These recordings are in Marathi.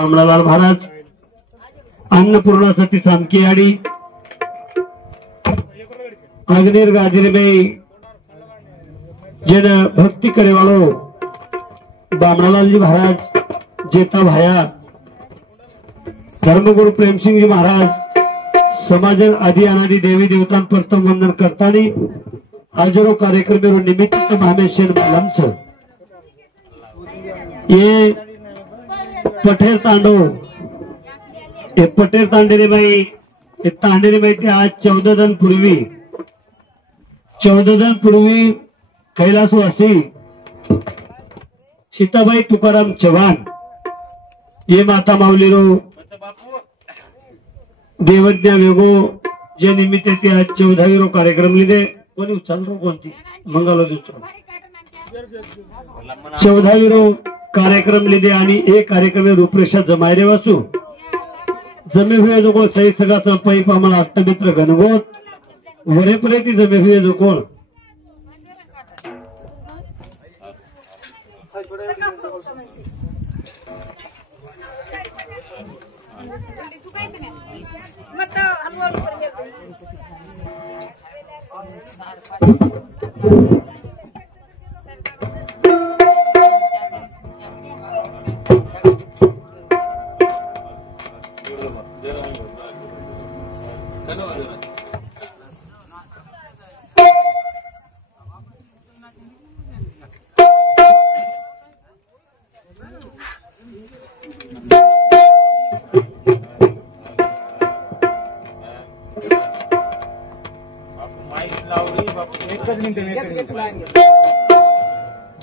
कमलालाल महाराज अन्नपूर्णा सती सामकीयाडी अग्निर गाजरीबाई जेन भक्ति करे वालो बामणालाल जी महाराज जेता भाया धर्मगुरु प्रेमसिंह जी महाराज समाज आदि अनादि देवी देवता प्रथम वंदन करतानी हजारों कार्यक्रम निमित्त महामेश्वर मलमच ये पटेल तांडव ये पटेल तांडेरे बाई आज 14 दिन पूर्वी कैलासवासी सीताबाई तुकाराम चव्हाण ये माता माऊलीरो देवज्ञा वेगो जे निमित्त ते आज 14वीरो कार्यक्रम लिदे कोणी उचल रो कोणती मंगलो दुसरो 14वीरो कार्यक्रम लिदे आणि एक कार्यक्रम रूपरेषा जमायरे वाचू जमे हुए जो सही सगळा पैप आम्हाला अष्टमित्र घनगोत वरेपर्यंत जमे हुए जो कोण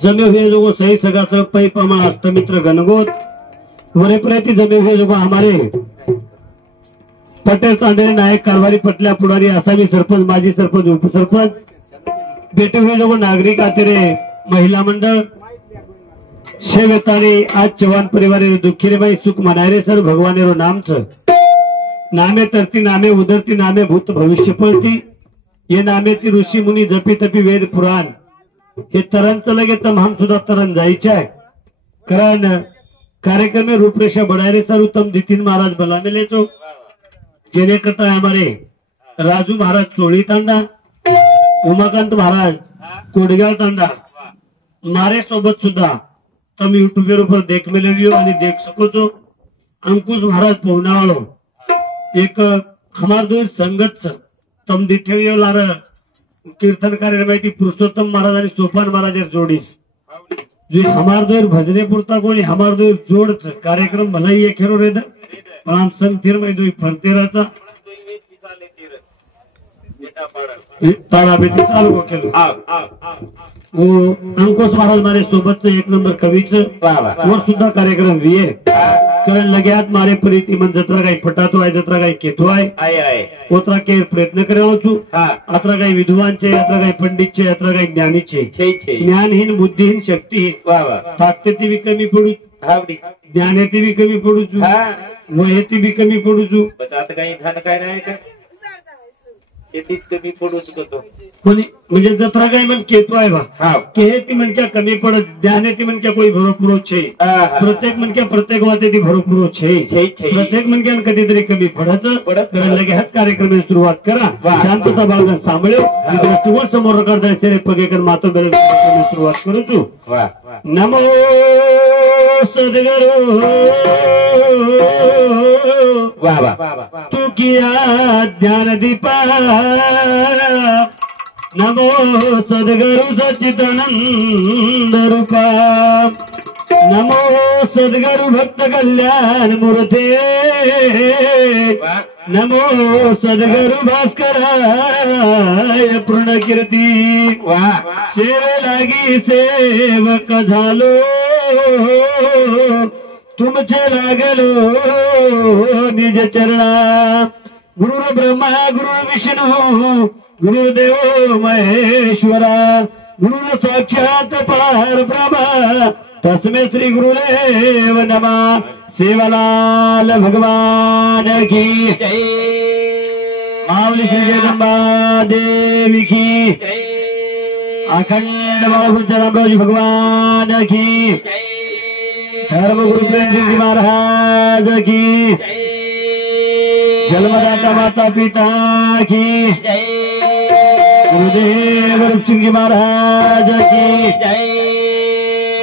जमे हुए जो सही सगा पैप हमारा अष्टमित्र घनगोत वरेपर्यंत जमे हुए जो हमारे पटेल तांडे नायक कारभारी पटल्या पुढारी आसामी सरपंच माजी सरपंच उपसरपंच बेटे हुए जो नागरिक आतेरे महिला मंडल शेवेतानी आज चव्हाण परिवार दुखीरे बाई सुख मनायरे सर भगवानेरो नाम छ नामे तरती नामे उदरती नामे भूत भविष्य पळती ये नामे ती ऋषी मुनी जपी तपी वेद पुराण हे तरण लगे तम हम सुद्धा तरण जायचे आहे कारण कार्यक्रम में रूपरेषा बढ़ारे सर उत्तम नितिन महाराज बलाने ले चो जेने करता है हमारे राजू महाराज चोड़ी तांडा उमाकांत महाराज कोडगाव तांडा मारे सोबत सुद्धा तम यूट्यूब ऊपर देख में लियो आणि देख सको छो अंकुश महाराज पवनावाळो एक हमार दूर संगत तम दिठेवियो लार कीर्तन कार्यक्रम पुरुषोत्तम महाराज आणि सोपान महाराज जोडीस जे हमार दूर भजने पुरता कोणी हमार दूर जोडच कार्यक्रम भलाई ये खेरो रे पण आम संग तीर में दुई फरतेराचा तारा बेटी चालू को केलो वो अंकुश महाराज मारे सोबत एक नंबर कवीच और सुद्धा कार्यक्रम विये कारण लग्यात मारे प्रीति मन जत्रा काही फटातो आहे जत्रा काही केतो आहे ओतरा के प्रयत्न करेलो छु अत्रा काही विद्वानचे अत्रा काही पंडितचे अत्रा काही ज्ञानीचे ज्ञानहीन बुद्धिहीन शक्तिहीन ताकदीती भी कमी पडू ज्ञानाती भी कमी पडू छु वयती भी कमी पडू छु बचात काही धन काय नाही का शेतीच कमी पडू चुकतो कोणी म्हणजे जत्रा काय मन केतो आहे बा केती मन क्या कमी पडत ज्ञानेती मन क्या कोई भरपूर छे प्रत्येक मन क्या प्रत्येक वातेती भरपूर छे प्रत्येक मन क्या कधीतरी कमी पडत कारण लगे हात कार्यक्रम सुरुवात करा शांतता भावना सांभाळो दृष्टीवर समोर करता सेरे पगेकर मातो बेरे सुरुवात करू तू नमो सद्गुरु वाह वाह तू किया ज्ञान दीपा नमो सद्गुरु सच्चिदानंद रूपा नमो सद्गुरु भक्त कल्याण मूर्ते नमो सद्गुरु भास्कराय पूर्ण कीर्ती सेवे लागी सेवक झालो तुमचे लागलो निज चरणा गुरु ब्रह्मा गुरु विष्णू गुरुदेव महेश्वरा गुरु साक्षात पार ब्रह्मा तस्मै श्री गुरुदेव नमः सेवालाल भगवान की जय माऊली श्री जगदंबा देवी की अखंड बाबू भगवान की धर्मगुरु प्रेमजी महाराज की जन्मदाता माता पिता की गुरुदेव रूपसिंह महाराज की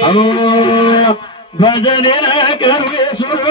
हम भजन करुए सुर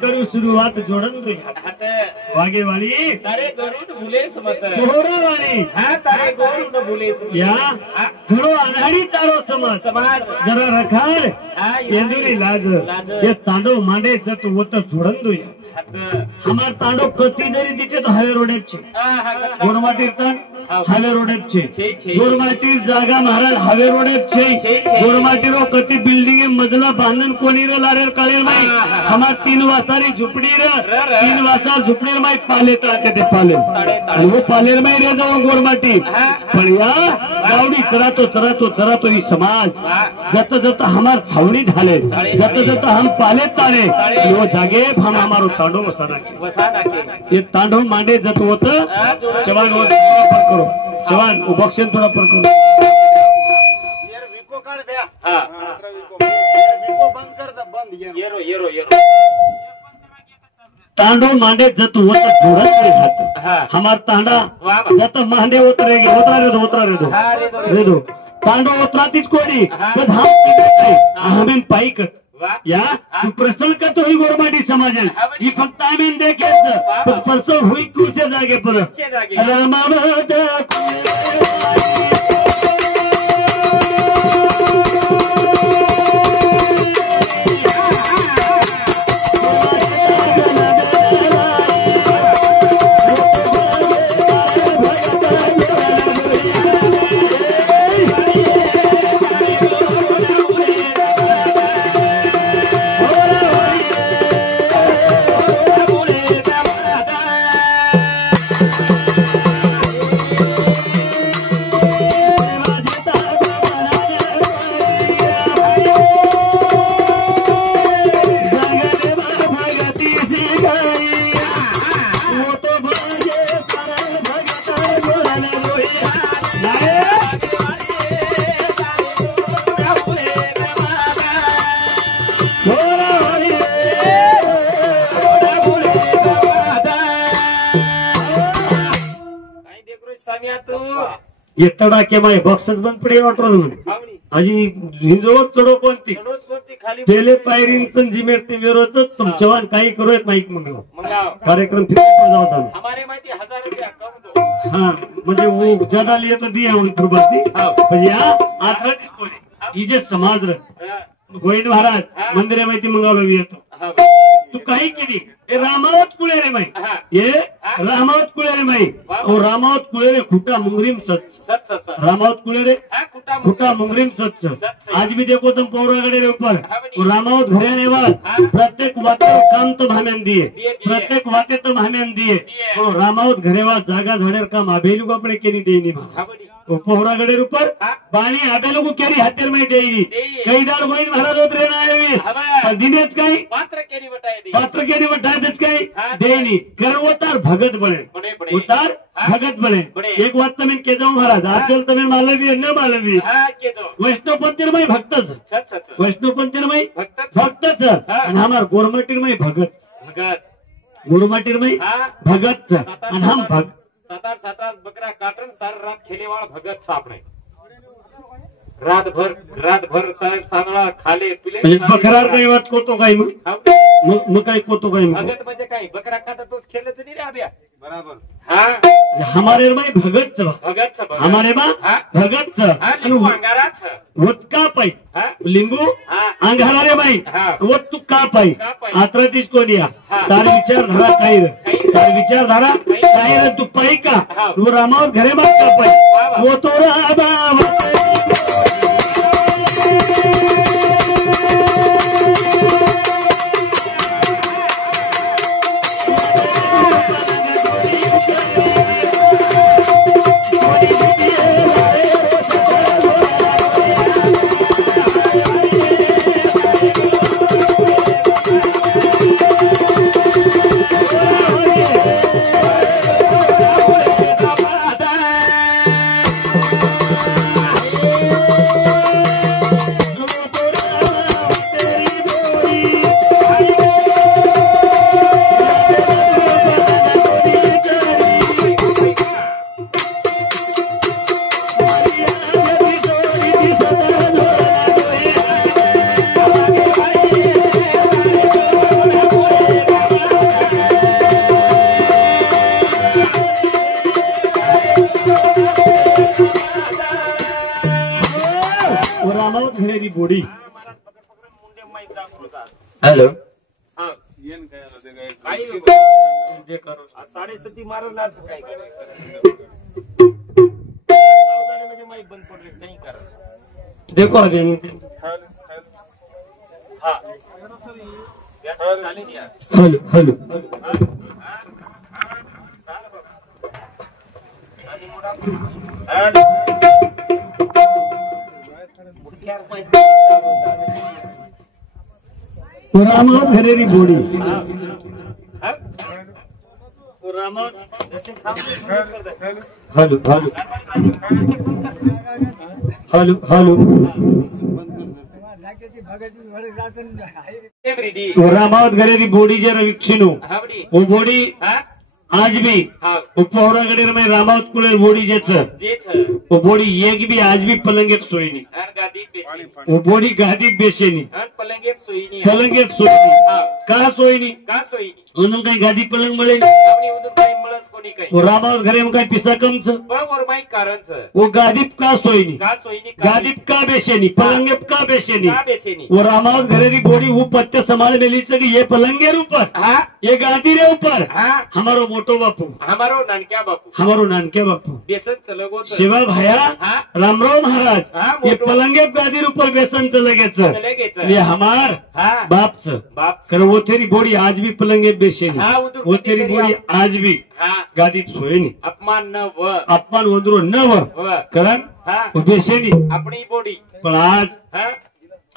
करू शुरुआत जोड़न तो वागे वाली तारे गरुड भूलेस मत कोहरा वाली हाँ तारे गरुड भूलेस या घणो अनाड़ी तारो समाज समाज जरा रखार हाँ येंदुरी लाज ये तांडो मांडे जत वो तो जोड़न दो हमार तांडो कती जरी दिते तो हावे रोडे छे गोरमाटीर तान हावे रोडे छे गोरमाटीर जागा महाराज हावे रोडे छे गोरमाटीरो कती बिल्डिंग मजला बांधन कोणी रे लारेर काळेर माई हमार 3 वासारी झुपडी रे 3 वासार झुपडीर माई पाले ताके ते पाले आणि वो पालेर माई रे जाऊ गोरमाटी पण या गावडी चरातो ही समाज जत जत हमार छावणी ढाले जत जत हम पाले तारे वो जागे हम हमारो तांडो वसा नाके ये तांडो मांडे जत होत जवान हो करो जवान बक्षन थोड़ा पर करो यार विको काढ द्या हां विको बंद कर द बंद येरो तांडो मांडे जत होत जोड़न रे हाथ हमार तांडा जत मांडे उतरेगे उतरा रे दो तांडो उतरातीच कोडी तर हम तिथे हमें पाईक या तू प्रश्न का तो ही गोरमाटी समाजन ही फक्त आम्ही देखेच परसो हुई कुठच्या जागे पर रामावत ये तडाके माय बॉक्सच बंद पडे वाटरो अजी हिंजो चढो कोणती पेले पायरीन जिमेर ते वेरोच तुमच्यावान काही करूयत माईक मंगलो कार्यक्रम फिर जाऊ थांब हमारे माहिती 1000 रुपया कम दो हां म्हणजे वो ज्यादा लिए तो दिया उन रुपये पण या आठवण कोणी ही जे समाज रे गोविंद महाराज मंदिरे माहिती मंगावलो येतो तू काही केली हे रामावत कुळे रे माई हा. ये रामावत कुळे रे माई ओ रामावत कुळे रे खुटा मुंगरीम सच सच सच रामावत कुळे रे हा कुटा खुटा मुंगरीम सच सच। आज भी देखो तुम पौरागढ़ रे ऊपर हाँ बड़ी। वो रामावत घरे ने हाँ। प्रत्येक वाते काम तो भामेन दिए दिए। प्रत्येक वाते तो भामेन दिए दिए। तो रामावत घरेवा जागा झाडेर काम आबेलू को अपने केनी देनी मा हा बडी पौरागढ़ ऊपर हाँ। पाणी आबेलू को केरी हातेर में देई देई। कई दार गोविंद महाराज होत रेना आवे हवा दिनेच काही पात्र केरी बटाय दी पात्र केनी वटायच काही हाँ। देईनी कारण वो तार भगत बने बड़े बड़े उतार हाँ। भगत बने बड़े। एक बात तमें के जाऊ महाराज आजकल तमें मालवी न मालवी हा के जो वैष्णव पंथीरमय भक्तच सच सच वैष्णव पंथीरमय भक्तच भक्तच हाँ। आणि हमार गोरमाटीरमय भगत भगत गोरमाटीरमय हाँ। भगत आणि हम भग सात आठ बकरा काटन सार रात खेलेवाळ भगत सापणे रात भर सांगळा खाले पिले म्हणजे बकरार काही वाद कोतो काही मग हा. मग काही कोतो काही मग भगत म्हणजे काय बकरा काटतोच खेळच नाही रे आब्या बराबर हा हमारे में भगत भगत हमारे में हाँ। भगत हा लिंबू अंगाराच वोत पाई हा लिंबू हा अंगारा रे बाई हा. वो तू का पाई का पाई? आत्रा तीच को दिया हा. तार विचारधारा काही काही. तार विचारधारा काही. काही रे तू पाई का हा. वो रामावर घरे मत का पाई वा वा. वो तो रामा रामावर घरेली बोडी हॅलो हा येन काय आलं ते काय काही जे करो साडेसती मारलाच काय सावधानी म्हणजे माई बंद पडले नाही करा देखो अभी हा या चालेल या हॅलो हॅलो रामावर घरेली बोडी हॅलो हॅलो हॅलो हॅलो रामावत घरेली बोडी जरा विकसिनो वो बोडी आज भी उपौरागढ़ में रामावत कुले बोडी जेच वो बोडी एक भी आज भी पलंगे सोई नहीं वो बोडी गादी बेचे नहीं पलंगे सोयी पलंगे सोई नहीं का सोई नहीं का सोयी उन्होंने कहीं गादी पलंग मिले आपणी उदून काही मळस कोणी काही वो रामावत घरे में कहीं पिसा कम छ बरोबर माई कारणच वो गादीप का सोई नहीं का सोयी गादीप का बेचे नहीं पलंगे का बेचे का नहीं बेचेनी वो रामावत घरे की बोडी वो पत्ते संभाल मिली कि ये पलंगे ऊपर हा ये गादी रे ऊपर हा हमारो मोटो बापू हमारो नानक्या बापू हमारो नानके बापू बेसन चलगो शिवा भैया हाँ। रामराव महाराज हाँ, ये मोटो। पलंगे गादी ऊपर बेसन चले गए चले गए ये हमार हा बाप बाप कर वो तेरी बोडी आज भी पलंगे बेचे हाँ, नहीं उधर वो कटी तेरी करी बोडी आप। आज भी हा गादी सोए नहीं अपमान न व अपमान वंदरो न वर व कारण हा वो बेचे नहीं आपणी बोडी पण आज हा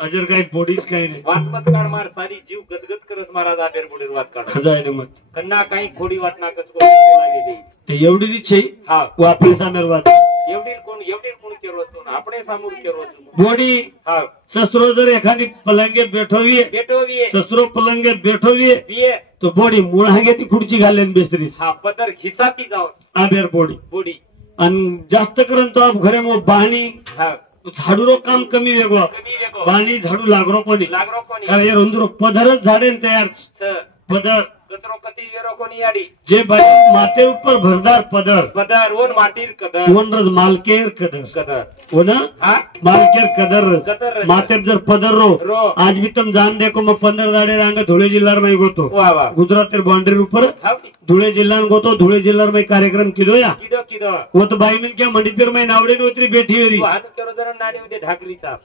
अजर काही बोडीच काही नाही वाट मत काढ मार सारी जीव गदगद करत महाराज आबेर बोडीर वाट काढ खजायने मत कन्ना काही खोडी वाट नाकच को लागे दे ते एवढी छे हा वो आपले सामेर वाद एवढी कोण केरो तो આપણે સામુર केरो तो बोडी हा शस्त्रो जर एखादी पलंगे बैठोवी बेटो वी शस्त्रो पलंगे बैठोवी बिये तो बोडी मुळांगे ती खुर्ची घालेन बेसरी हा पदर घिसाती जाव आबेर बोडी बोडी आणि जास्त करून तो आप घरे मग बाणी हा झाडूरो काम कमी वेगळं कमी वेगो बाणी झाडू लागरो कोणी लागरो कोणी कारण हे रुंदरो पदरच झाडे तयार छ पदर કચરો કતી વેરો કોની આડી જે ભાઈ માથે ઉપર ભરદાર પદર પધાર ઓન માટીર કદર ઓન રજ માલકેર કદર કદર ઓના હા માલકેર કદર કદર રજ. માથે જર પદર રો રો. આજ ભી તમ જાન દેખો मैं 15 દાડે રાંગ ધોળે જિલ્લામાં ગોતો વાહ વાહ ગુજરાત બોન્ડરી ઉપર હાવડી ધોળે જિલ્લામાં ગોતો ધોળે જિલ્લામાં કાર્યक्रम કીધો યા કીધો કીધો वो तो भाई में क्या मंडीपेर में नावड़े ने उतरी बैठी हुई હાથ કરો જરા નાની ઉદે ઢાકરી ચાપ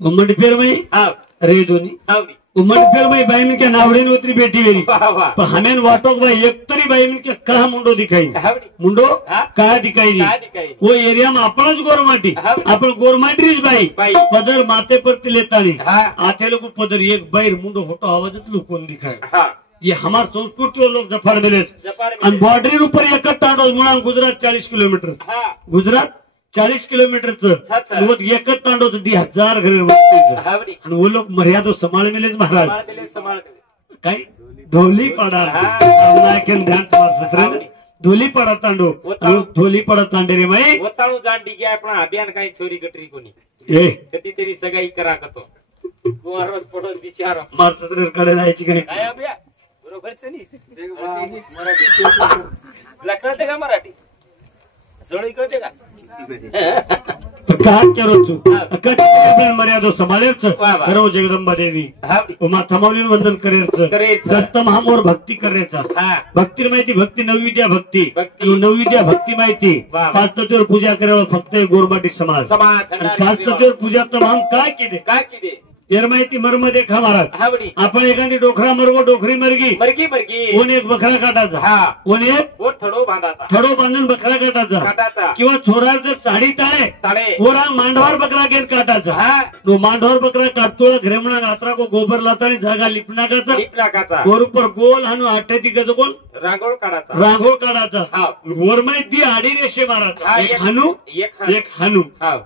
मंडीपेर में આવ रे दोनी હાવડી मंडीपेर में भाई में क्या नावड़े ने उतरी बैठी हुई વાહ વાહ तो हमें वाटो भाई एक तरी भाई में क्या कहा मुंडो दिखाई હાવડી मुंडो हाँ? कहा दिखाई दी કા દીકાઈ वो एरिया में अपना ज गोरमाटी हाँ। अपन गोरमाटी ज भाई भाई। पदर माथे पर ती लेता नहीं हाँ। आते लोग पदर एक बाहर मुंडो फोटो आवाज लोग कौन दिखाए હા ये हमार संस्कृति लोग जफार मिले જપાડ અને બોર્ડર ઉપર એક જ તાંડો મુળા ગુજરાત 40 કિલોમીટર હા गुजरात 40 किलोमीटर अच्छा. एक જ તાંડો તો 1000 ઘરે વસ્તી છે હાવડી અને वो लोग मर्यादो संभाळ मिले महाराज સંભાળ દે સંભાળ દે काय धोली पडा हाँ. नायकन ध्यान मार सत्र धोली पडा तांडो वो धोली पडा तांडे रे भाई પોતાનું જાણ ડી ગયા પણ અભિયાન કઈ છોરી ગટરી કોની ए કતી તેરી સગાઈ કરા કતો ગોરો પડો બિચારો मार सत्र कडे जायची काय काय अभ्या बरोबर છે ની लखनते का मराठी सोळी कळते का काय करो तू कधी आपण मर्यादो संभाळेच वा वा. करो जगदंबा देवी हावडी उमा थमावली वंदन करेच करेच. दत्त महामोर भक्ती करायचा हा भक्ती माहिती भक्ती नवविद्या भक्ती भक्ती. आणि नवविद्या भक्ती माहिती वा वा. पाच तत्वावर पूजा करावं फक्त गोरमाटी समाज समाज आणि पाच तत्वावर पूजा तमाम काय केले काय किदे यार माहिती मर्म देखा महाराज हावडी आपण एखादी डोखरा मरवो डोखरी मरगी मरगी मरगी कोण एक बकरा काटायचा हा कोण एक वर थडो बांधाचा थडो बांधून बकरा काटायचा काटाचा किंवा चोरावर जर साडी ताळे ताळे ओरा मांडवार बकरा घेऊन काटायचा हा नो मांडवार बकरा काटतो घरेमणा नात्रा को गोबर लातानी जागा लिपनाकाचा लिपलाकाचा गोर ऊपर गोल हानू आठे तिघाचं कोण रांगोळ काढाचा रांगोळ काढायचा हा वर माहिती आडी रेषे मारायचा हा, एक हानू एक हाण. एक हानू हा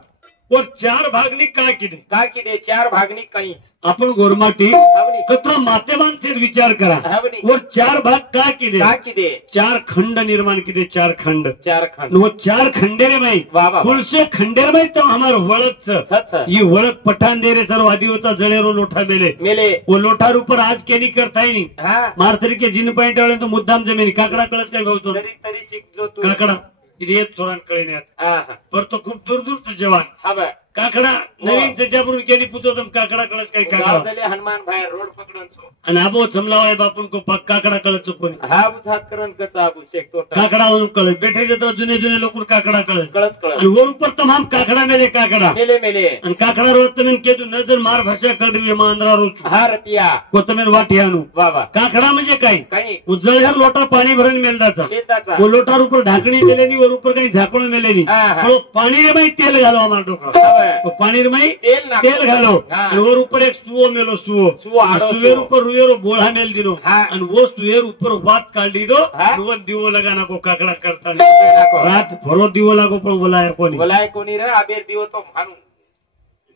और चार भागनी काय केले काय किदे चार भागनी कणीच आपण गोरमाटी हावडी कत्र माध्यमांचे विचार करा हावडी और चार भाग काय केले काय किदे चार खंड निर्माण केले चार खंड चार आणि खंड वो चार खंडेरे माई वा वा पुलसे खंडेर माई तो हमार वळच सच ये वळक पठाण दे रे सर्व आदिवचा जळेरो लोठा मेले मेले वो लोठार ऊपर आज केनी करताय नहीं हा मार तरीके जिन पॉइंट वाले तो मुद्दाम जमीन काकडा कळच काय भावतो तरी तरी शिकलो तू काकडा इथे चोरान कळण्यात हा हा पर तो खूप दूर दूरचं जवान हा बा काकडा नवीन त्याच्यापूर्वी केली पुतो काकडा कळच काय काकडा गावजले हनुमान भाई रोड पकडन सो आणि आबो चमलावाय बापून को काकडा कळच कोणी हा बुझात करन कचा आबू शेक तो काकडा म्हणून कळत बेठे जातो जुने जुने लोक काकडा कळत कळच कळत आणि वर ऊपर तमाम काकडा मेले काकडा मेले मेले आणि काकडा रोज तुम्ही केतू नजर मार भाषा कळवी मांद्रा रोज हा रतिया कोतमेर वाटी आणू वा वा काकडा म्हणजे काय काही उजळ्यावर लोटा पाणी भरून मेलदाचा लेताचा वो लोटार ऊपर ढाकणी मेलेली वर ऊपर काही झाकणं मेलेली हा, हा. आणि वो पाणी रे माही तेल घालो आम्हाला डोकं हा बा. वो पाणी रे माही तेल नाख तेल घालो हा. आणि वर ऊपर एक सुवो मेलो सुवो सुवो, आडो सुवेर सुवो. ऊपर रुवेरो बोळा मेल दिलो हा. आणि वो सुवेर ऊपर वात काढली दो हा. आणि वो दिवो लगाना को काकडा करता नाखो. रात भरो दिवो लागो पण बोलाय कोणी बोलाय कोणी रे आबेर दिवो तो मानू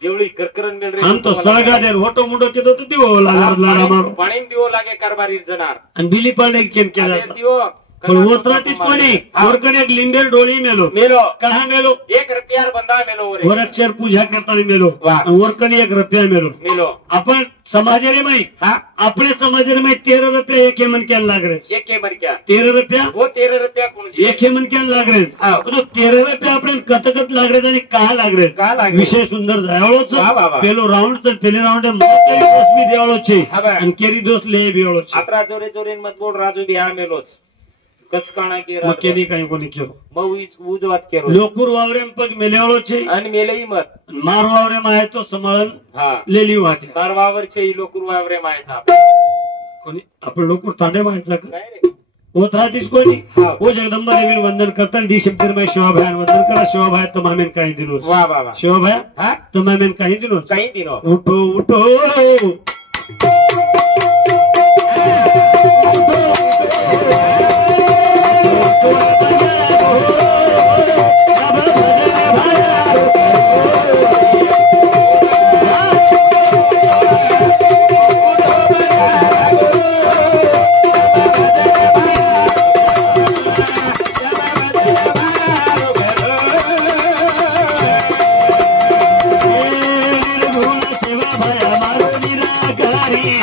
जेवढी करकरन मेल रे हम तो सळगा दे होटो मुंडो केतो तो दिवो लागा मारो पाणी दिवो लागे कारभारी जनार आणि बिली पडले केम केला आबेर दिवो पण ओतरातीच कोणी वरकडे एक लिंबेर डोळी मेलो मेलो कहा मेलो 1 रुपयार बंदा मेलो रे वरक्षर पूजा करताना मेलो वा. आणि वरकडे 1 रुपया मेलो मेलो आपण समाजाने माही हा अपने समाजाने माही 13 रुपया एक मन क्या लाग रहे एक के मर क्या 13 रुपया वो 13 रुपया कोण एक मन क्या लाग रहे हा. पण 13 रुपया आपण कतकत लाग रहे आणि कहा लाग रहे का लागे विषय सुंदर जायवळोच वा, वा, वा. પેલો રાઉન્ડ તો પેલે રાઉન્ડે મોટેલી દોસ્ત બી દેવાળો છે હવે. અને કેરી દોસ્ત લે બેવાળો છે આતરા જોરે જોરે મત બોલ રાજુ બી આ મેલો છે કસકાણા કે મકેની કઈ કોની કેવો મઉ ઉજવાત કેરો લોકુર વાવરેમ પગ મેલેવાળો છે અને મેલે ઈ મત માર વાવરેમ આય તો સમળન હા લેલી વાતે તાર વાવર છે ઈ લોकुर વાવરે માં છે કોની આપણે લોકુર તાંડે માં છે काय रे ओथरातीच कोणी हा. ओ जगदंबा देवी वंदन करताना डी शब्दर में शिवाभाई वंदन करा शिवाभाई तमामेन काही दिनो वा वा वा शिवाभाई हा तमामेन काही दिनो काही दिनो उठो उठो निर्गुण शिवाभाई मारो निराकारी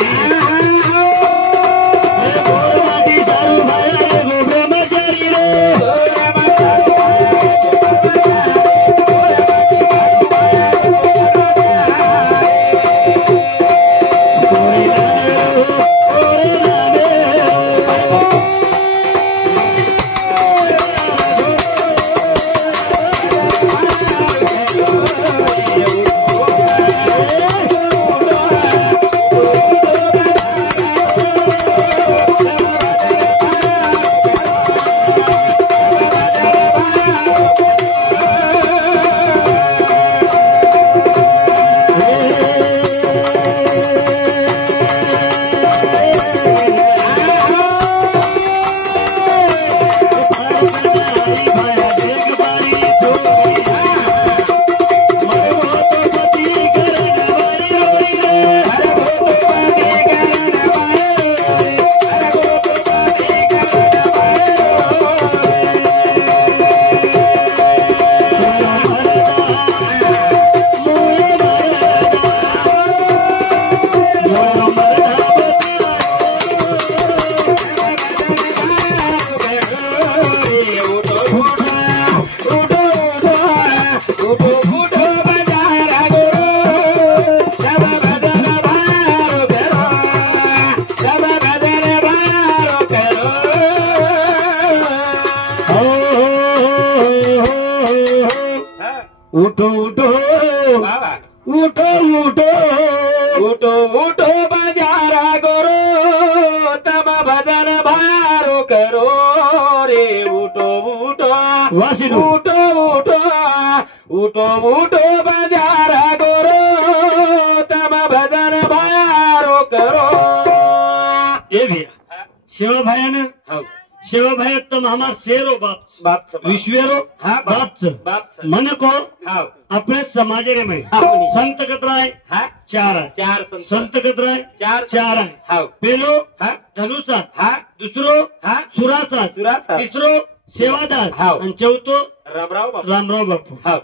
हा. उठो उठो वा वा. उठो उठो उठो उठो बजारा गोरो तब भजन भारो करो रे. उठो उठो वासिनो उठो उठो उठो उठो बजारा गोरो तब भजन भारो करो. ये भैया सेवा भायानं हाव. सेवा भाया तम हमार शेरो बाप बाप विश्वेरो हा बाप बाप मन को हाव. अपने समाजे में हाव. संत कतराय हा. चार आहे. चार संत. संत कतराय चार चार आहे. हाव. पेलो हा. धनुचा हा. दुसरो हा. सुराचा सुराचा. तिसरो सेवादार हाव. आणि चौथो रामराव बाप. रामराव बापू हाव.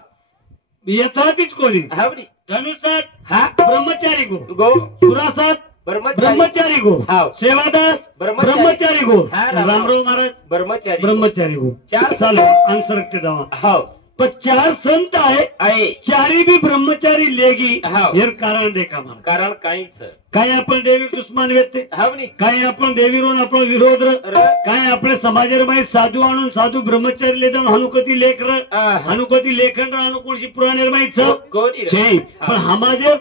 यथातीच कोणी हावडी. धनुसात हा. ब्रह्मचारी गो गो. सुरासात ब्रह्मचारी. ब्रह्मचारी गो हाव. सेवादास ब्रह्मचारी. ब्रह्मचारी गो हा, रामराव. रामराव महाराज ब्रह्मचारी. ब्रह्मचारी गो चार. चालू अंग सरकते जावा हाव. पण चार संत आहे आहे. चारी भी ब्रह्मचारी लेगी हाव. हेर कारण देखा मला कारण काहीच काय आपण देवी दुश्मन व्यक्ते हावनी. काय आपण देवीरोन आपला विरोध र र. काय आपले समाजामध्ये साधू आणून साधू ब्रह्मचारी लेदन हनुकती लेख र आहा. हनुकती लेखन र अनुकूळशी पुराणेर माहित कोणी रे? छे पण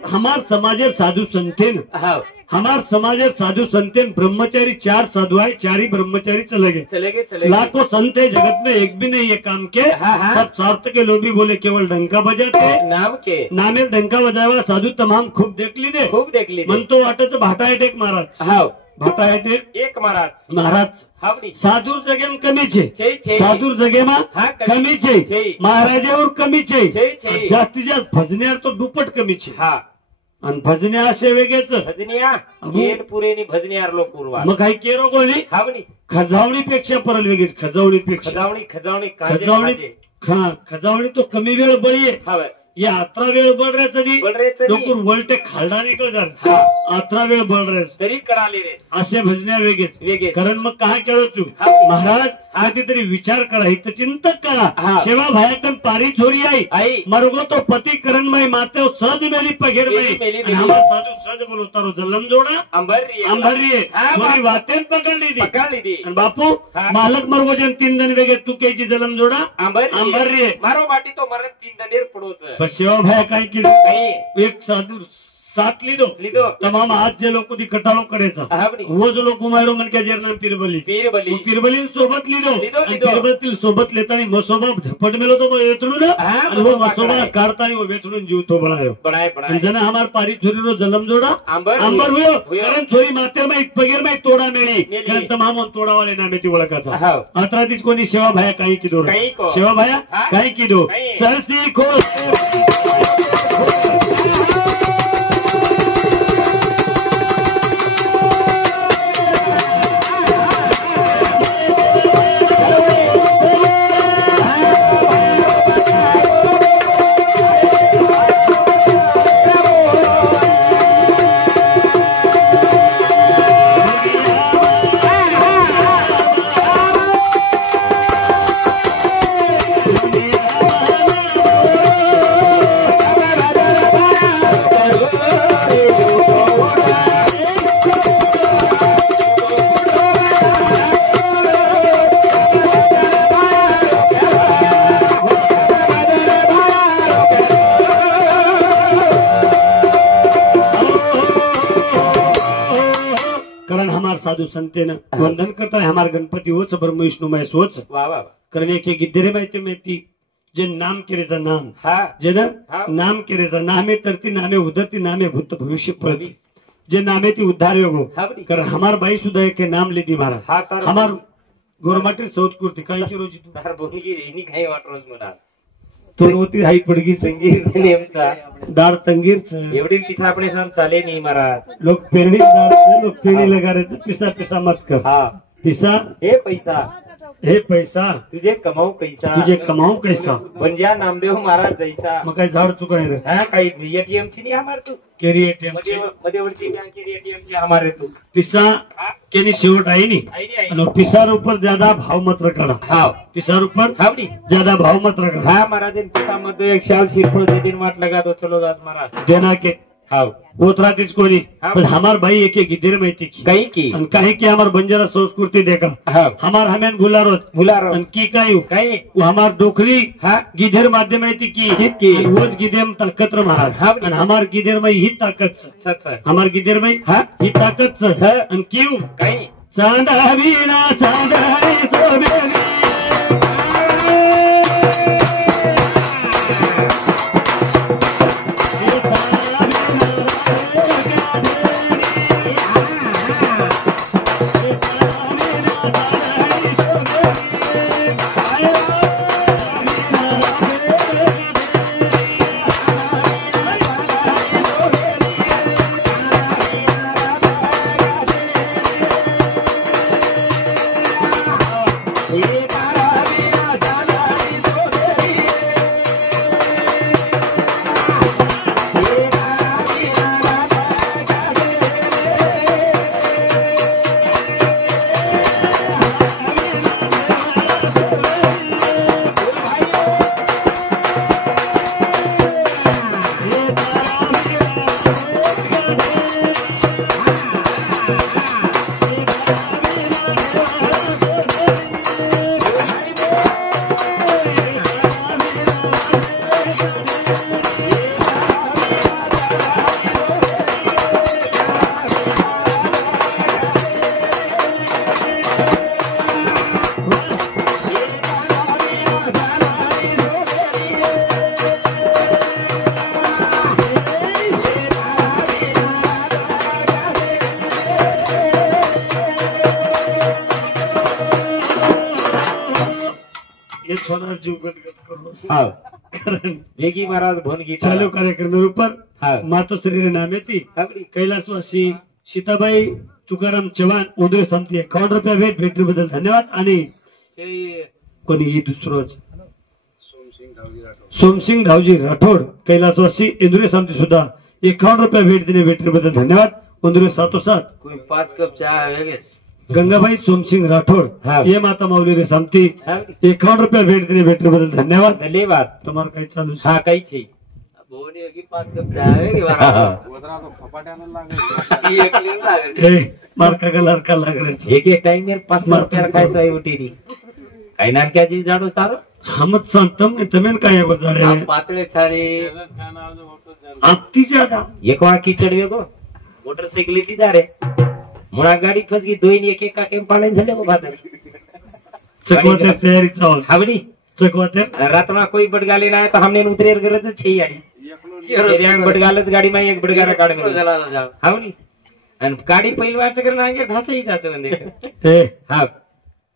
हमार समाजेर साधू संतेन हाव. हमार समाजेर साधू संतेन ब्रह्मचारी चार साधु है चारी ब्रह्मचारी चले गए चले गए. लाखों संत है जगत में एक भी नहीं ये काम के हाँ, हाँ. सब स्वार्थ के लोभी बोले केवल डंका बजाते नाम के नामेर डंका बजावा साधू तमाम खूब देख ली दे खूप देखली. म्हणतो वाटत भाटा आहे टेक महाराज हाव. भाटा आहे टेक एक महाराज. महाराज हावडी. साधूर जगेम कमी छे छे छे. साधूर जगेमा हा, कमी. कमी छे छे. महाराजावर कमी छे छे, छे. जास्तीत जास्त भजण्यावर तो दुप्पट कमी छे हा. आणि भजन्या असे वेगळेच भजनिया अबो. गेल पुरेनी भजनियार लोक पूर्वा. मग काही केरो कोणी हावडी. खजावणीपेक्षा परल वेगळीच खजावणीपेक्षा खजावणी काजे खजावणी काजे. हा खजावणी तो कमी वेळ बळी आहे हाव. या 18 वेळ बळ रे तरी बळ रे तरी. लोक वलटे खालडा निकल हा. जात 18 वेळ बळ रे तरी कळाले रे. असे भजन्या वेगळेच वेगळे. कारण मग काय केलं तू हा. महाराज काहीतरी विचार करा हित चिंतक करा हा. सेवा भायातन पारी छोरी आई आई. मरगो तो पति करण माई माते सहज मेली पघेर मेली, माई मेली, आणि मेली. हमार साधू सहज बोलो तारो जलम जोडा अंबरी. अंबरी हा, मोरी बाप. वातेन पकडली ती पकाळली ती. आणि बापू हा. मालक मरगो जन 3 जण वेगळे तू केची जलम जोडा अंबरी. अंबरी. मारो बाटी तो मरत 3 दनेर पडोच. बस सेवा भाया काय केलं काही एक साधू साथ લીધો લીધો. તમામ હાથ જે લોકો થી કટાળો કરે છે હાવડી. वो जो लोक उमायरो मन के जेर नाम पीरबली પીરબલી. पीरबली सोबत લીધો લીધો, आणि લીધો. पीरबली सोबत लेतानी मसोबा झपट मेलो तो वेतडू ना हा, आणि वो मसोबा मसोबा कढाय. काढतानी वो वेतडून जीव तो बनायो बनाय आणि बनाय. जण हमार पारी छोरीरो जलम जोडा अंबर अंबर हुयो हुयो. कारण छोरी माते में पगेर में तोडा मेली मेली. कारण तमाम तोडा वाले नामे ती ओळखाचा हाव. आत्रातीच कोणी सेवा भाया काही किदो काही को. सेवा भाया हा? काही किदो काही. सरसी खो कारण हमार साधु संतेन वंदन करता है हमार गणपति होच ब्रह्म विष्णु महेश होच वा वा वा. कारण एक गिद्धरे माहिती माहिती जे नाम केरेचं नाम हा. जे ना हा. नाम केरेचं नामे तरती नामे उधरती नामे भूत भविष्य पळती जे नामे ती उद्धार योगो हावडी. कारण हमार बाई सुद्धा एक नाम लेदी मारा हा तर हमार गोरमाटी सौत कुर्ती काही की रोजी तू तार बोलगी इनी काही वाटरोज मला. तो होती हाई पडगी संगीत नेमचा दार तंगीरच एवढी पिसा आपण सण चाले नाही महाराज. लोक पेरणी दार लोक पेरणी लगायचं पिसा पिसा मत कर हा. पिसा हे पैसा हे पैसा तुझे कमाऊ कैसा. तुझे कमाऊ कैसा म्हणजे नामदेव महाराज जैसा. मग काय झाड चुकाय रे हा काही एटीएम ची नाही हमार तू. केरी एटीएम मध्यवर्ती बँक एटीएम ची हमारे तू. पिसा हा. केनी शेवट आई नी आई नाही आई. અને पिसार ऊपर ज्यादा भाव मत रखड़ा हाव. पिसार ऊपर हावडी. ज्यादा भाव मत रखड़ा हा महाराज पिसा मध्ये एक शाल शिरफळ देतीन वाट लगा तो चलो दास महाराज. देना के हाव होत राहतेच कोणी हा. पण हमार भाई एक एक गिद्देर माहिती की काही की आणि काही की हमार बंजारा संस्कृति देखा हाव हमार हमेन गुलारोत मुलारो आणि की काय काही हमार डोकरी हा गिधेर माध्यम माहिती की की. आणि वोच गिदेम ताकत महाराज हा. आणि हमार गिधेर माई ही ताकत सच हमार गिधेर माई हा. ही ताकत आणि क्यों काही चांदावीना चांदावी सोबेनी ये सोनार जीव गदगद करो हाव कारण वेगी महाराज भोनगी चालू कार्यक्रम ऊपर हा. मातोश्री नामे थी हावडी कैलासवासी सीताबाई तुकाराम चव्हाण उदय संपली 51 रुपया भेट भेटीबद्दल धन्यवाद आणि कोणी दुसरोच सोमसिंग धावजी राठोड कैलासवासी इंदुरी समिती सुद्धा 51 रुपया भेट दिले भेटीबद्दल धन्यवाद इंदुरी सातोसात कोई 5 कप चहा वेगेच गंगाबाई सोमसिंग राठोड हा. ये माता माऊली रे समिती हावडी 51 रुपया भेट दिले भेटीबद्दल धन्यवाद धन्यवाद तुम्हाला काही चालू आहे? हा काही છે ભોની યોગી 5 કપ ચા વેગી વાળા गोदरा तो फपाट्यानं लागेल એક લીન લાગે ए मार्का का लड़का लग रहे छे एक एक टाइम में 500 रुपया खायचं आहे उठीनी काही नाम क्या चीज जाडो तारो हम संतम ने तमेन काय बजाडे आप पातळे सारे अति ज्यादा एक वहां कीचड़ वेगो मोटरसाइकिल ती जा रे मुळा गाडी फसगी दोन एक एक काके पाणी झाले गो भात चकवाते तयारी चावल हावडी चकवाते रात में कोई बडगाली ना तो हमने उतरेर गरज છે गाडी एक बडगालच गाडी में एक बडगारा काढ में हावडी आणि गाडी पहिलवाच करन आगे धासई जाच म्हणजे ए हा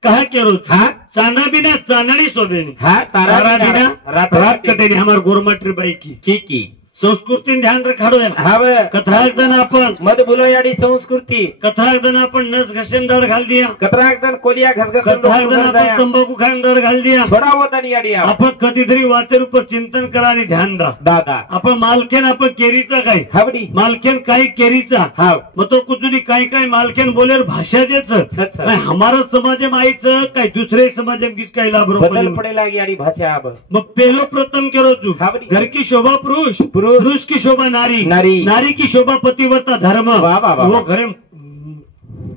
कहा केरो हा चांदा बिना चांदणी सोबेनी हा तारा बिना रात रात कटेनी हमार गोरमाट्री बाई की की संस्कृती ध्यान रखाडो हाव कथराक दन आपण मध बुलोयाडी संस्कृती कथराक दन आपण नस घसेन दर घाल दिया कतराक दन कोलिया घसघस कथराक दन आपण तंबाखू खान दर घाल दिया छोडा होता नि याडी आपण कधीतरी वाचेर उपर चिंतन करा आणि ध्यान दा दादा आपण मालकेन आपण केरीचा काय हावडी मालकेन काही केरीचा हाव मग तो कुठून काही काही मालकेन बोलेर भाषा देच सच हमारा समाज माईचं काय दुसरे समाज किस काही लाभ बदल पडेला याडी भाषा अब मग पहलो प्रथम करो तू हावडी. घर की शोभा पुरुष पुरुष की शोभा नारी नारी. नारी की शोभा पतिव्रता धर्म वाह, वाह, वाह. वो घरे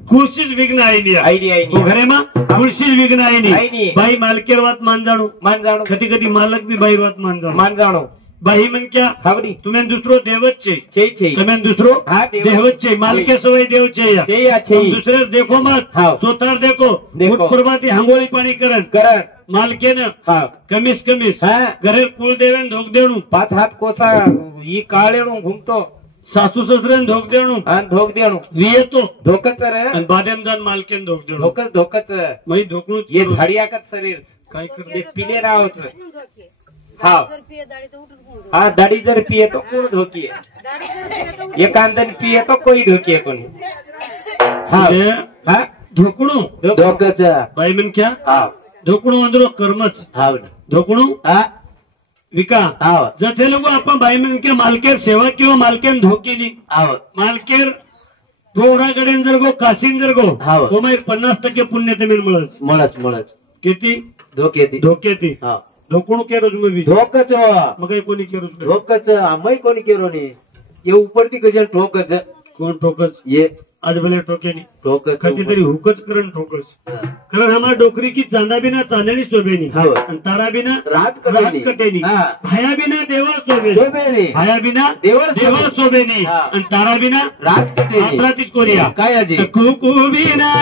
खुर्शीच विघ्न आईनी आईडिया वो घरे मा खुर्शीच विघ्न आईनी. आईनी बाई मालकेर वात मान जाणू मान जाणो कधी कधी मालक बी बाई वात मान जाणू मान जाणो बाई म्हण क्या हावडी तुम्ही दुसरो देवच छे छे તમે दूसरो હા, દેવ. देवच छे मालके सवय देव छे या छे या छे तुम दुसरे देखो मत हाव. स्वतः देखो देखो. उत्प्रभाती हांगोळी पाणी करन करण मालकेनं हा कमीस कमीस हा घरे कुळ देवेन धोक देणू 5 हात कोसा ही काळेणू घुमतो सासू ससरेन धोक देणू आणि धोक देणू वियेतो धोकच रे आणि बादेम जान मालकेन धोक देणू धोकच मई धोकणू ये झाडियाकच शरीर काय कर ते पिले रावच हा हा दाढी जर पिये तो कोण धोकी आहे एकांतन पिये तो कोई धोकी आहे कोणी हा हा धोकणू धोकच बाई म्हण क्या हा धोकणू अंदरो कर्मच हा धोकणू हा विका हा जथे लोक आपण बाई म्हण क्या मालकेर सेवा किंवा मालकेन धोकेली हा मालकेर थोडाकडे जर गो काशीन जर गो हाव. तो मग 50% पुण्य ते मिळत मळच किती धोके ती धोके ती हा धोकणू केरोज मग धोकच मग काही कोणी केरोज धोकच आम्ही कोणी केलो नाही ये ऊपर थी गजल ठोकच कोण ठोकस ये आज भले ठोके नाही ठोकच कधीतरी हुकच करण ठोकस कारण हमारा डोकरी की चांदा बिना चांदणी शोभेनी हो. आणि तारा बिना रात कटेनी. कटेनी हा. हया बिना देवा शोभे शोभेनी. हया बिना देवा देवा शोभेनी हा. आणि तारा बिना रात कटेनी. रात्रातीच कोरिया काय आजी कुकू बिना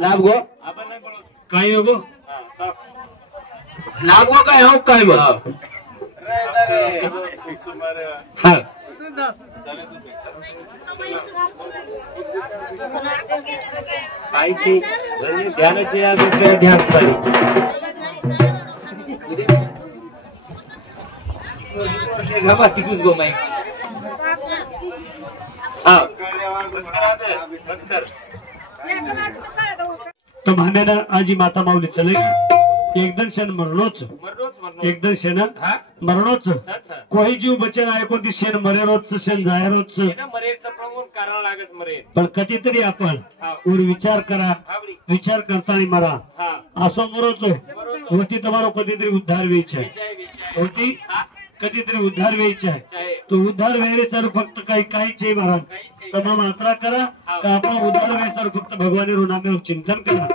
लाभ गो काही नको लाभ गो काय हो काय बघ हा काहीची ध्यानाची आज दुसऱ्या ध्यान झाली घाबा तिकूच गो माई हा तर भांड्यानं आजी माता माऊली चले एकदम शेण मरणोच एकदम शेण मरणोच कोही जीव बचन आहे कोणती शेण मरे रोजच शेण जाय रोजच पण कधीतरी आपण वर विचार करा विचार करताना मरा असो मरोचो होती तुम्हारो कधीतरी उद्धार व्हायचा होती कधीतरी उद्धार व्हायचा तो उद्धार व्हायला सर फक्त काही काहीच आहे महाराज तर मग मात्रा करा का आपण उद्धार व्हाय सर फक्त भगवान नामे चिंतन करा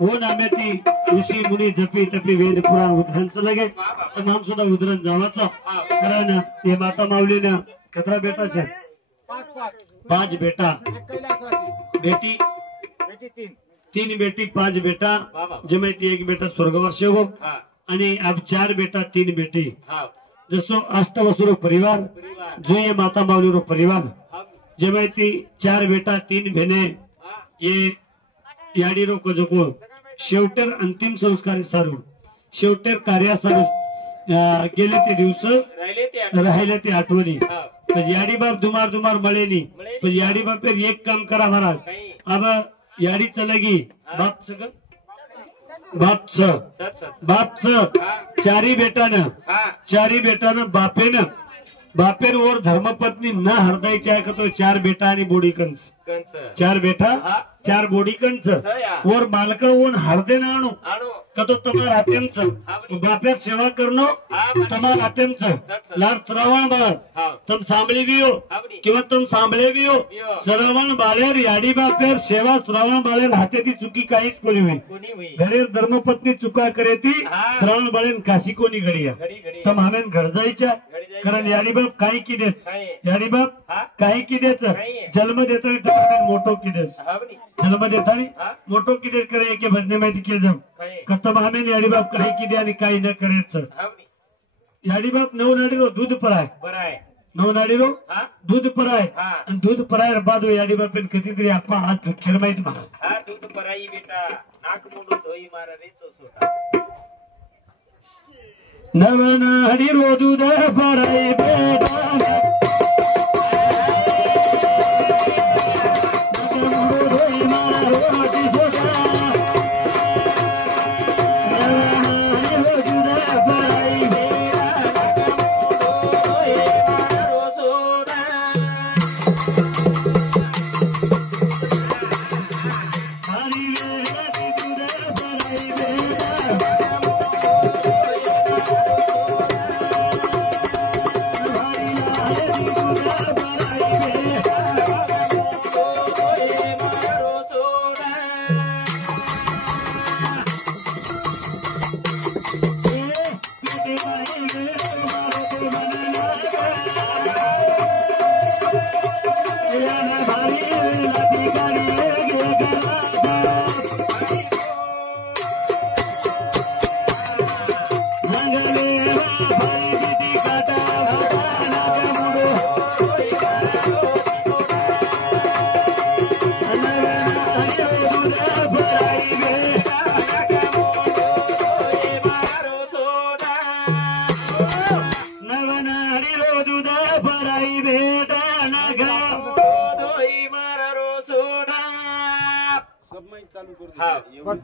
हो नाम्याती ऋषी मुनी जपी तपी वेद पुराण उधरणचं लगे तर नाम सुद्धा उधरण जावाचं कारण हे माता माऊलीनं कतरा बेटाचे 5 बेटा बेटी 3 बेटी 5 बेटा जेमे ती 1 बेटा स्वर्गवासी हो आणि अब 4 बेटा 3 बेटी जसो अष्टवसुरो परिवार जो ये माता माऊली रो परिवार जेमे ती 4 बेटा 3 बहने ये याडी रो को जो शेवटर अंतिम संस्कार सारू शेवटर कार्या सारू गेले ते दिवस राहिले ते आठवणी तर याडी बाप दुमार दुमार मळेनी पण याडी बाप एक काम करा महाराज अब याडी चलेगी बाप सगळं बापच चारी बेटानं बापेन और धर्मपत्नी न हरदायची आहे का तो 4 बेटा आणि बोडी कंस 4 बेटा 4 बोडी कंस और मालका ओन हरदे ना आणू का तो तुम्हारा आतेमच बापेर सेवा करनो तुम्हारा आतेमच लाड श्रवण बाळ तुम सांभळी भी हो किंवा तुम सांभळे भी हो श्रवण बाळेर याडी बापेर सेवा श्रवण बाळेर हाते ती चुकी काहीच कोणी होई घरे धर्मपत्नी चुका करे ती श्रवण बाळेन काशी कोणी घडिया तर हामेन घर जायच्या कारण याडी बाप काही की देस याडी बाप काही की देच जन्म देता मोठो की देस जन्म देता मोठो की देस करे एके भजने माहिती के जम कतम हामेन याडी बाप काही की दे आणि काही न करायचं याडी बाप 9 नाडीरो दूध पराय 9 नाडीरो दूध पराय आणि दूध पराय बाद याडी बापेन कधीतरी आपण हात खेळ माहिती मला दूध पराई बेटा नाक मोडून धोई मारा रे सोटा नवनाडी रो दूध पराय बेटा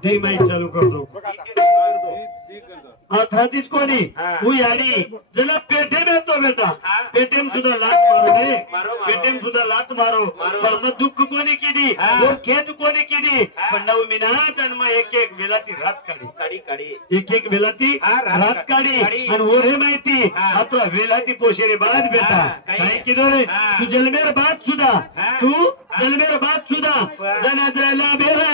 दी माई चालू करतो थातीच कोणी तू याडी ज्याला पेटीएम येतो बेटा पेटीएम सुद्धा लात मारो रे पेटीएम सुद्धा लात मारो पण मग दुःख कोणी केली खेद कोणी केली पण 9 मिनिटात आणि मग एक वेलाती रात काढी एक वेलाती रात काढी आणि ओरे माहिती आपला वेलाती पोशेरे बाद बेटा काय किदो रे तू जलमेर बाद सुद्धा जना जला बेरा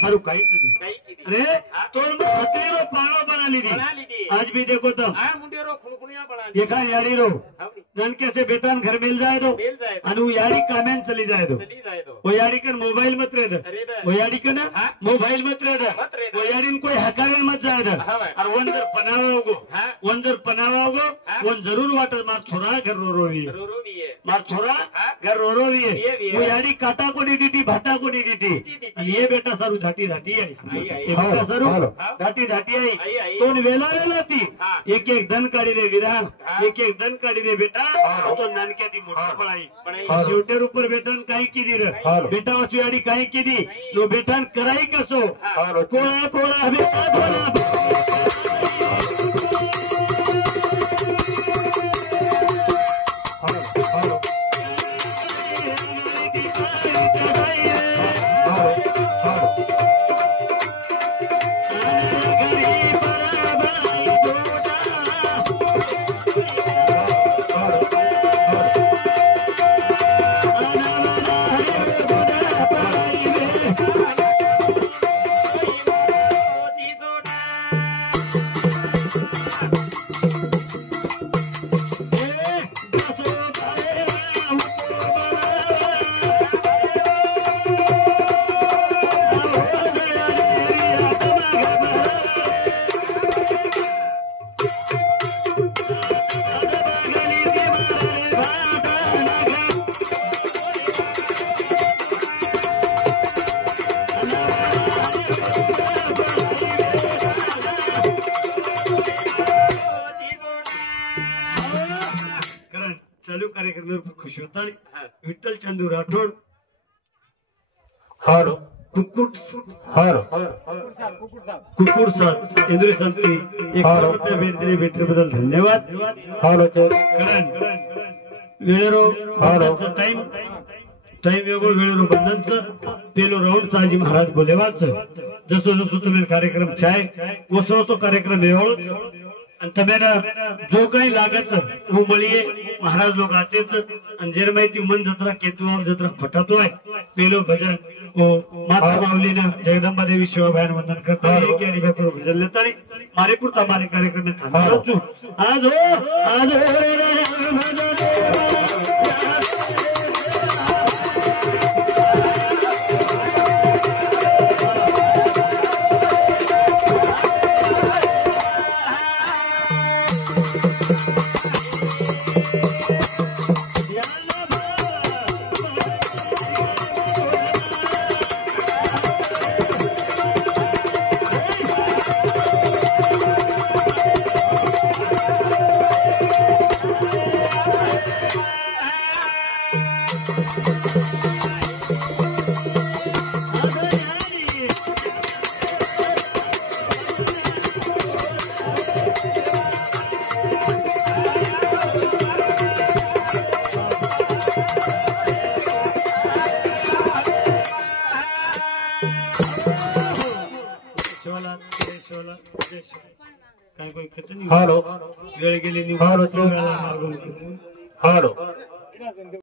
सारू काही अरे तोर हतेरो पाणो बना लीधी आज भी देखो तो एका यारी रो ननके से बेतान घर मिल जाए दो और वो यारी कामेन चली जाए दो वो यारी कन मोबाइल मत रहे दो वो यारी कन मोबाइल मत रहे दो वो यारी कोई हकारेन मत जाए दो और वन जर पनावा होगो वन जरूर वाटर मार छोरा घर रो रो है मार छोरा घर रो रो है वो यारी काटा को नहीं दी भाटा को नहीं दी ये बेटा सारू धाटी आई बेटा सारू धाटी आई तो वेला थी एक धन काढी दे विरान एक धन काढी दे बेटा तो नानक्याची मोठी पळाई शेवटेर ऊपर बेटन काही किदी रे बेटा वाची याडी काही किदी नो बेटन कराई कसो कोळा कोळा बेटा कोळा चालू कार्यक्रम खुश होता विठ्ठल चंदू राठोड हारो कुकुट साथ इंद्र संती 1 रुपया भेट दिली भेटल्याबद्दल धन्यवाद हारो वेळेरो हारो टाइम वेगळो वेळेरो बंधनचं पेलो राऊंड साजी महाराज बोलेवाच जसो तुम्ही कार्यक्रम चाय वसो कार्यक्रम वेगळो आणि तमेरा जो काही लागत वो मळीये महाराज लोग आतेच आणि जेर माहिती मन जत्रा केतुआ जत्रा फटातोय पेलो भजन ओ माता माऊलीने जगदंबा देवी शिवभायन वंदन करता एक आणि भक्तो भजन लेतानी मारे पुरता मारे कार्यक्रम में थांबलो छु आज हो रे भजन हालो वेळ गेली हालो